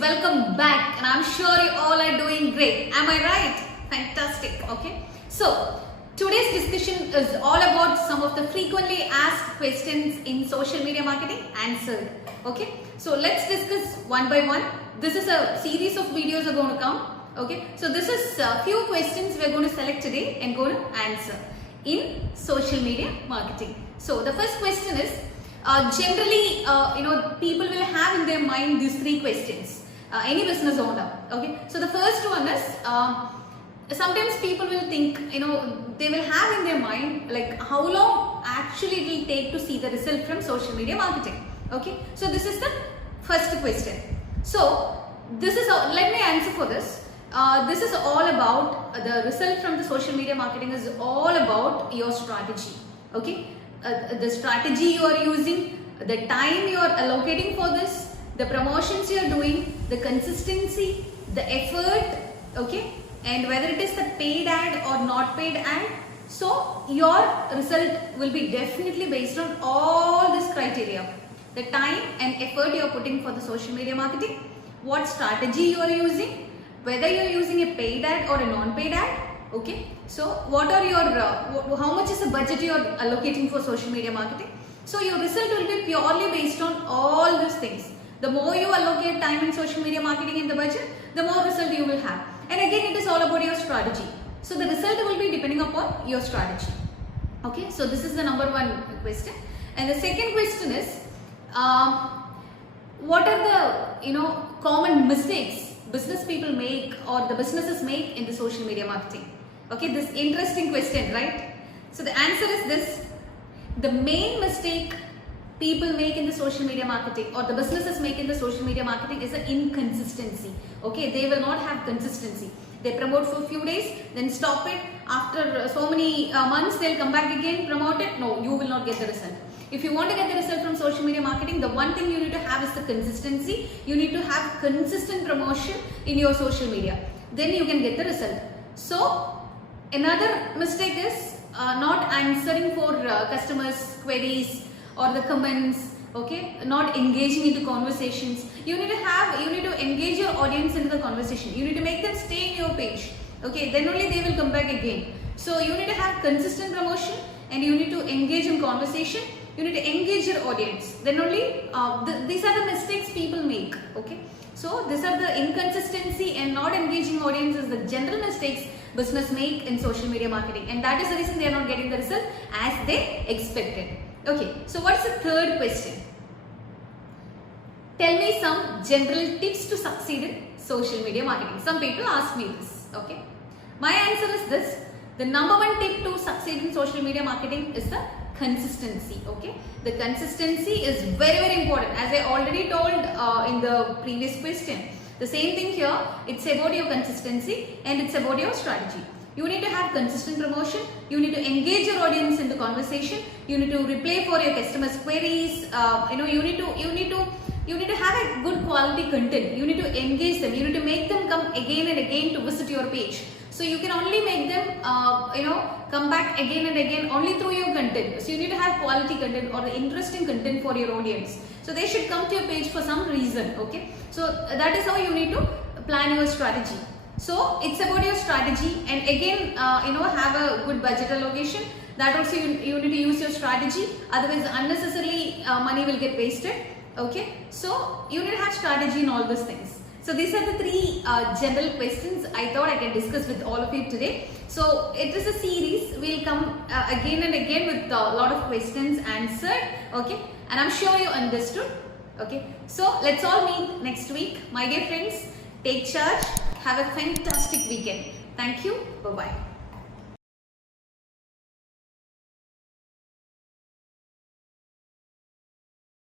welcome back, and I'm sure you all are doing great. Am I right? Fantastic. Okay, so today's discussion is all about some of the frequently asked questions in social media marketing answered. Okay, so let's discuss one by one. This is a series of videos are going to come. Okay, so this is a few questions we're going to select today and going to answer in social media marketing. So the first question is, generally, people will have in their mind these three questions. Any business owner. Okay. So the first one is, sometimes people will think, they will have in their mind like how long actually it will take to see the result from social media marketing. Okay. So this is the first question. So this is let me answer for this. This is all about the result from the social media marketing is all about your strategy. Okay. The strategy you are using, the time you are allocating for this, the promotions you are doing, the consistency, the effort, okay, and whether it is the paid ad or not paid ad. So your result will be definitely based on all this criteria. The time and effort you are putting for the social media marketing, what strategy you are using, whether you are using a paid ad or a non-paid ad. Okay, so what are your how much is the budget you are allocating for social media marketing? So your result will be purely based on all these things. The more you allocate time in social media marketing in the budget, the more result you will have. And again, it is all about your strategy. So the result will be depending upon your strategy. Okay, so this is the number one question. And the second question is, what are the common mistakes business people make or the businesses make in the social media marketing? Okay, this interesting question, right? So the answer is this. The main mistake people make in the social media marketing or the businesses make in the social media marketing is the inconsistency. Okay, they will not have consistency. They promote for a few days, then stop it. After so many months, they'll come back again, promote it. No, you will not get the result. If you want to get the result from social media marketing, the one thing you need to have is the consistency. You need to have consistent promotion in your social media. Then you can get the result. So another mistake is not answering for customers' queries or the comments. Okay, not engaging into conversations. You need to engage your audience into the conversation. You need to make them stay in your page. Okay, then only they will come back again. So you need to have consistent promotion and you need to engage in conversation. You need to engage your audience. Then only these are the mistakes people make. Okay, so these are the inconsistency and not engaging audience is the general mistakes business make in social media marketing, and that is the reason they are not getting the result as they expected. Okay, so what's the third question? Tell me some general tips to succeed in social media marketing. Some people ask me this. Okay, my answer is this. The number one tip to succeed in social media marketing is the consistency. Okay, the consistency is very, very important, as I already told in the previous question. The same thing here, it's about your consistency and it's about your strategy. You need to have consistent promotion, you need to engage your audience in the conversation, you need to reply for your customers' queries, you need to have a good quality content, you need to engage them, you need to make them come again and again to visit your page. So you can only make them come back again and again only through your content. So you need to have quality content or interesting content for your audience. So they should come to your page for some reason. Okay, so that is how you need to plan your strategy. So it's about your strategy, and again have a good budget allocation. That also you need to use your strategy, otherwise unnecessarily money will get wasted. Okay, so you need to have strategy in all these things. So these are the three general questions I thought I can discuss with all of you today. So it is a series. We'll come again and again with a lot of questions answered. Okay, and I'm sure you understood. Okay, so let's all meet next week. My dear friends, take charge. Have a fantastic weekend. Thank you. Bye-bye.